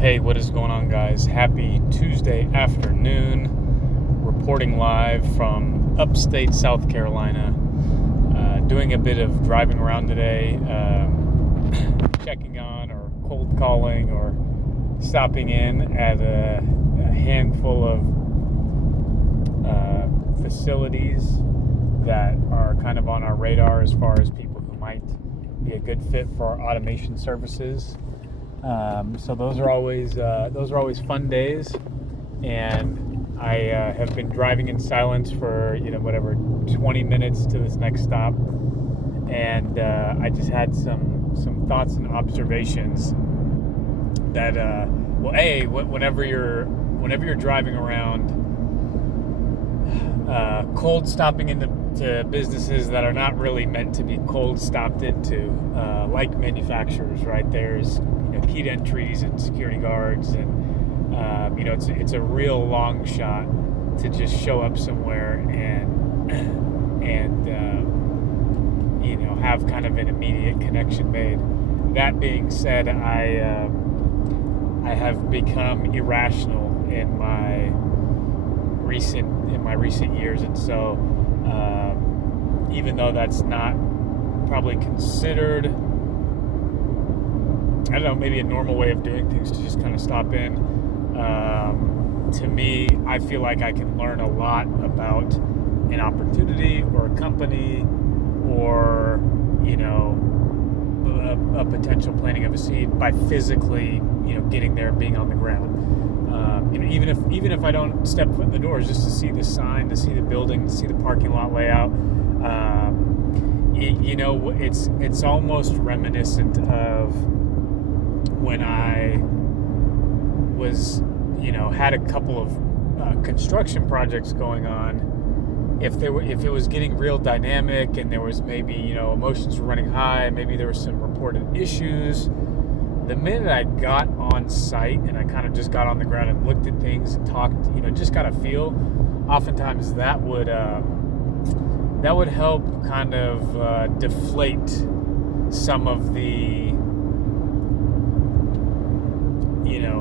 Hey, what is going on, guys? Happy Tuesday afternoon. Reporting live from upstate South Carolina. Doing a bit of driving around today, checking on or cold calling or stopping in at a handful of facilities that are kind of on our radar as far as people who might be a good fit for our automation services. So those are always fun days, and I have been driving in silence for 20 minutes to this next stop, and I just had some thoughts and observations that whenever you're driving around, cold stopping into businesses that are not really meant to be cold stopped into, like manufacturers, right? There's keyed entries and security guards, and it's a real long shot to just show up somewhere and have kind of an immediate connection made. That being said, I have become irrational in my recent years, and so even though that's not probably considered, I don't know, maybe a normal way of doing things, to just kind of stop in. To me, I feel like I can learn a lot about an opportunity or a company or, a potential planting of a seed by physically, getting there and being on the ground. Even if I don't step foot in the doors, just to see the sign, to see the building, to see the parking lot layout, it's almost reminiscent of when I was, had a couple of construction projects going on. If it was getting real dynamic and there was maybe, emotions were running high, maybe there were some reported issues, the minute I got on site and I kind of just got on the ground and looked at things and talked, just got a feel, oftentimes that would help kind of deflate some of the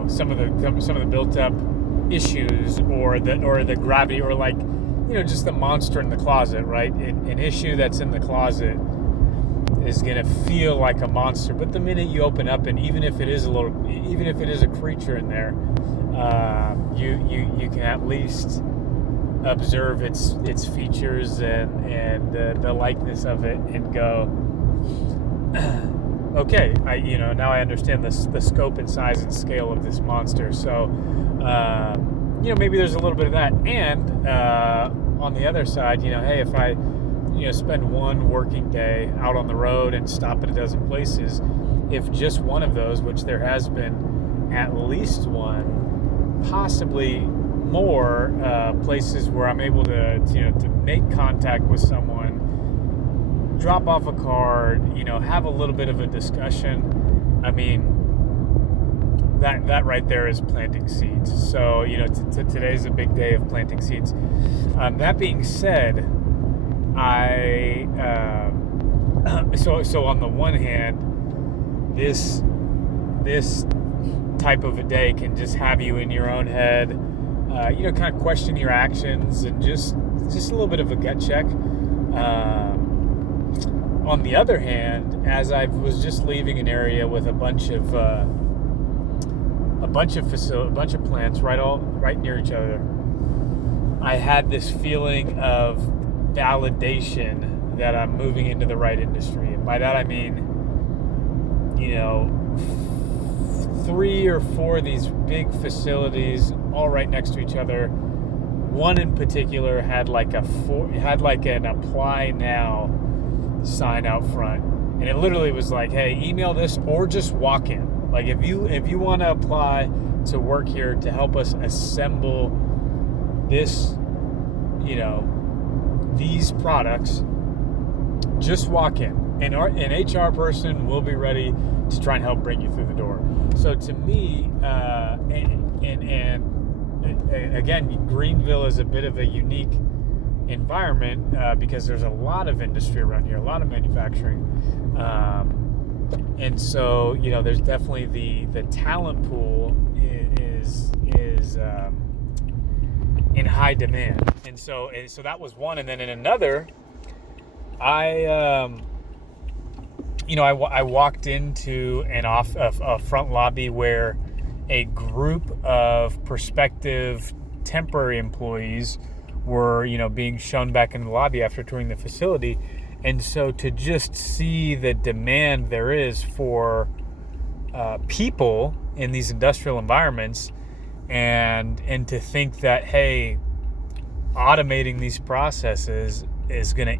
some of the built up issues or the gravity, or just the monster in the closet, right? An issue that's in the closet is going to feel like a monster, but the minute you open up, and even if it is a creature in there, you can at least observe its features and the likeness of it and go, okay, now I understand the scope and size and scale of this monster. So, maybe there's a little bit of that. And on the other side, hey, if I, spend one working day out on the road and stop at a dozen places, if just one of those, which there has been at least one, possibly more places where I'm able to make contact with someone, drop off a card, have a little bit of a discussion. I mean, that right there is planting seeds. So, today's a big day of planting seeds. That being said, so on the one hand, this type of a day can just have you in your own head, kind of question your actions and just a little bit of a gut check. On the other hand, as I was just leaving an area with a bunch of plants right near each other, I had this feeling of validation that I'm moving into the right industry. And by that I mean, 3 or 4 of these big facilities all right next to each other. One in particular had like an apply now sign out front, and it literally was like, hey, email this or just walk in. Like, if you want to apply to work here to help us assemble this, these products, just walk in, and an HR person will be ready to try and help bring you through the door. So to me, and again, Greenville is a bit of a unique environment because there's a lot of industry around here, a lot of manufacturing, And so, there's definitely the talent pool is in high demand. And so that was one. And then in another, I walked into a front lobby where a group of prospective temporary employees were, being shown back in the lobby after touring the facility. And so to just see the demand there is for people in these industrial environments, and to think that, hey, automating these processes is gonna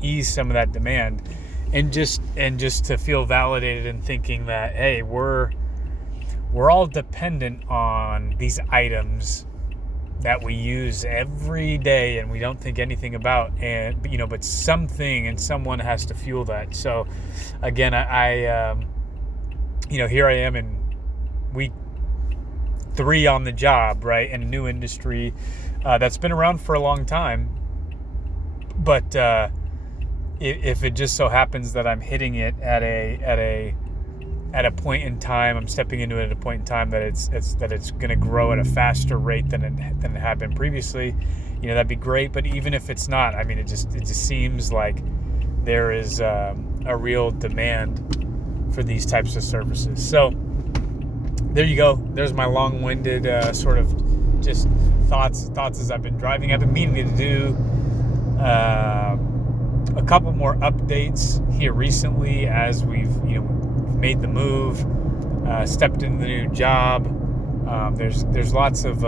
ease some of that demand, and just to feel validated in thinking that, hey, we're all dependent on these items that we use every day and we don't think anything about, and but something and someone has to fuel that. So again, I here I am in week 3 on the job, right, in a new industry that's been around for a long time, but if it just so happens that I'm hitting it at a point in time, I'm stepping into it at a point in time that it's going to grow at a faster rate than it had been previously, that'd be great. But even if it's not, I mean, it just seems like there is a real demand for these types of services. So there you go. There's my long-winded sort of just thoughts as I've been driving. I've been meaning to do a couple more updates here recently as we've made the move, stepped into the new job. There's lots of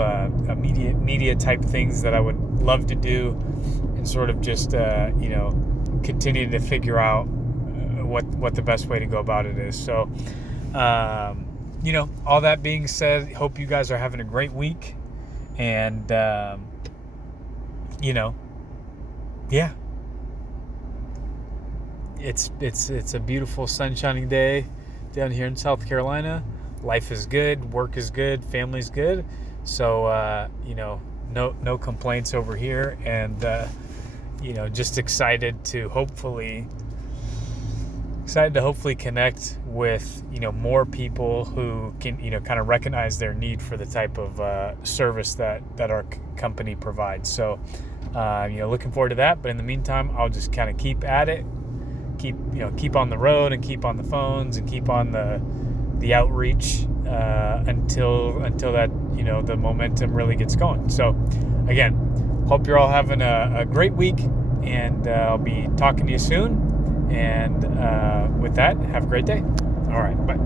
media type things that I would love to do, and sort of just continue to figure out what the best way to go about it is. So all that being said, hope you guys are having a great week, and yeah, it's a beautiful sun-shining day down here in South Carolina. Life is good, work is good, family's good. So no complaints over here, and just excited to hopefully connect with more people who can kind of recognize their need for the type of service that our company provides. So looking forward to that. But in the meantime, I'll just kind of keep at it, keep on the road, and keep on the phones, and keep on the outreach until that the momentum really gets going. So again, hope you're all having a great week, and I'll be talking to you soon. And with that, have a great day. All right, bye.